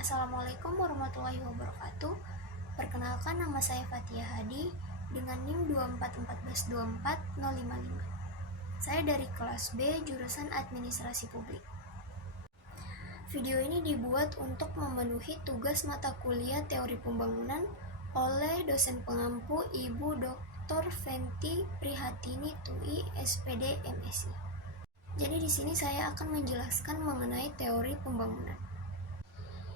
Assalamualaikum warahmatullahi wabarakatuh. Perkenalkan, nama saya Fatia Hadi dengan NIM 241424055. Saya dari kelas B jurusan Administrasi Publik. Video ini dibuat untuk memenuhi tugas mata kuliah Teori Pembangunan oleh dosen pengampu Ibu Dr. Fenty Prihatini TUI SPD MSI. Jadi di sini saya akan menjelaskan mengenai teori pembangunan.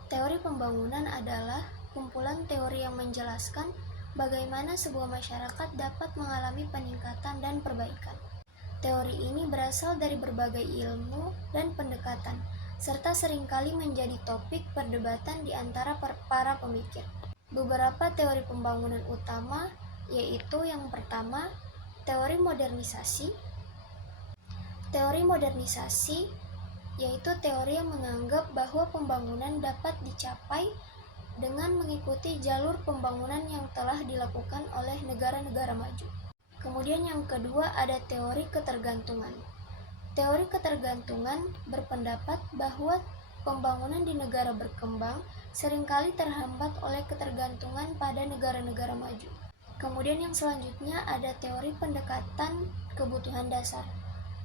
Teori pembangunan adalah kumpulan teori yang menjelaskan bagaimana sebuah masyarakat dapat mengalami peningkatan dan perbaikan. Teori ini berasal dari berbagai ilmu dan pendekatan, serta seringkali menjadi topik perdebatan di antara para pemikir. Beberapa teori pembangunan utama yaitu yang pertama, teori modernisasi. Teori modernisasi yaitu teori yang menganggap bahwa pembangunan dapat dicapai dengan mengikuti jalur pembangunan yang telah dilakukan oleh negara-negara maju. Kemudian yang kedua ada teori ketergantungan. Teori ketergantungan berpendapat bahwa pembangunan di negara berkembang seringkali terhambat oleh ketergantungan pada negara-negara maju. Kemudian yang selanjutnya ada teori pendekatan kebutuhan dasar.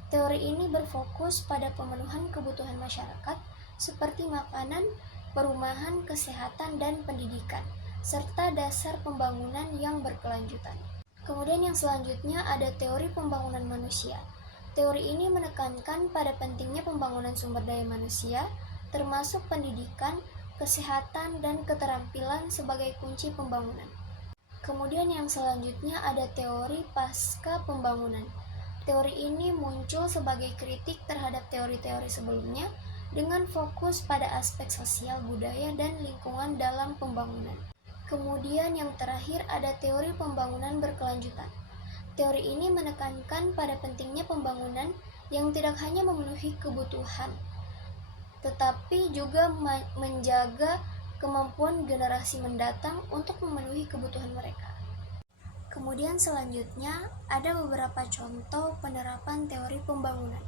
Teori ini berfokus pada pemenuhan kebutuhan masyarakat seperti makanan, perumahan, kesehatan, dan pendidikan, serta dasar pembangunan yang berkelanjutan. Kemudian yang selanjutnya ada teori pembangunan manusia. Teori ini menekankan pada pentingnya pembangunan sumber daya manusia, termasuk pendidikan, kesehatan, dan keterampilan sebagai kunci pembangunan. Kemudian yang selanjutnya ada teori pasca pembangunan. Teori ini muncul sebagai kritik terhadap teori-teori sebelumnya dengan fokus pada aspek sosial, budaya, dan lingkungan dalam pembangunan. Kemudian yang terakhir ada teori pembangunan berkelanjutan. Teori ini menekankan pada pentingnya pembangunan yang tidak hanya memenuhi kebutuhan, tetapi juga menjaga kemampuan generasi mendatang untuk memenuhi kebutuhan mereka. Kemudian selanjutnya ada beberapa contoh penerapan teori pembangunan.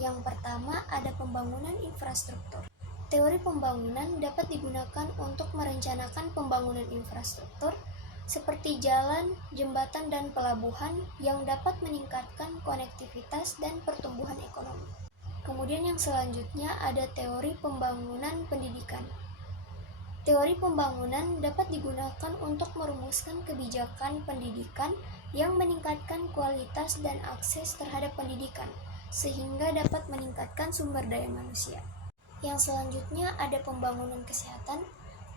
Yang pertama ada pembangunan infrastruktur. Teori pembangunan dapat digunakan untuk merencanakan pembangunan infrastruktur seperti jalan, jembatan, dan pelabuhan yang dapat meningkatkan konektivitas dan pertumbuhan ekonomi. Kemudian yang selanjutnya ada teori pembangunan pendidikan. Teori pembangunan dapat digunakan untuk merumuskan kebijakan pendidikan yang meningkatkan kualitas dan akses terhadap pendidikan, sehingga dapat meningkatkan sumber daya manusia. Yang selanjutnya ada pembangunan kesehatan.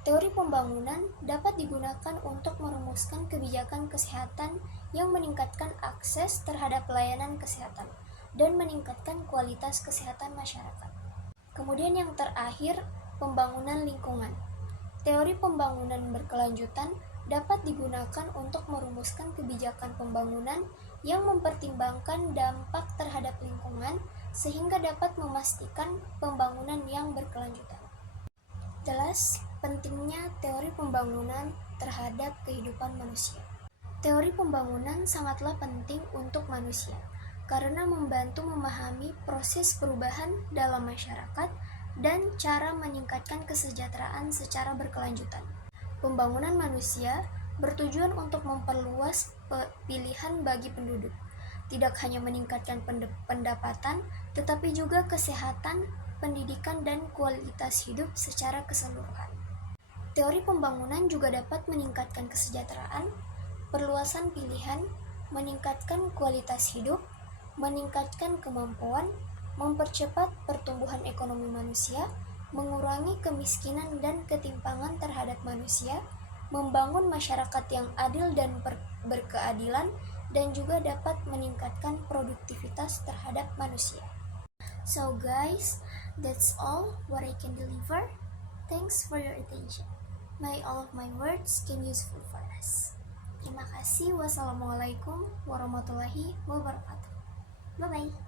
Teori pembangunan dapat digunakan untuk merumuskan kebijakan kesehatan yang meningkatkan akses terhadap pelayanan kesehatan dan meningkatkan kualitas kesehatan masyarakat. Kemudian yang terakhir, pembangunan lingkungan. Teori pembangunan berkelanjutan dapat digunakan untuk merumuskan kebijakan pembangunan yang mempertimbangkan dampak terhadap lingkungan sehingga dapat memastikan pembangunan yang berkelanjutan. Jelas pentingnya teori pembangunan terhadap kehidupan manusia. Teori pembangunan sangatlah penting untuk manusia karena membantu memahami proses perubahan dalam masyarakat dan cara meningkatkan kesejahteraan secara berkelanjutan. Pembangunan manusia bertujuan untuk memperluas pilihan bagi penduduk, tidak hanya meningkatkan pendapatan, tetapi juga kesehatan, pendidikan, dan kualitas hidup secara keseluruhan. Teori pembangunan juga dapat meningkatkan kesejahteraan, perluasan pilihan, meningkatkan kualitas hidup, meningkatkan kemampuan, mempercepat pertumbuhan ekonomi manusia, mengurangi kemiskinan dan ketimpangan terhadap manusia, membangun masyarakat yang adil dan berkeadilan, dan juga dapat meningkatkan produktivitas terhadap manusia. So guys, that's all what I can deliver. Thanks for your attention. May all of my words can useful for us. Terima kasih. Wassalamualaikum warahmatullahi wabarakatuh. Bye-bye.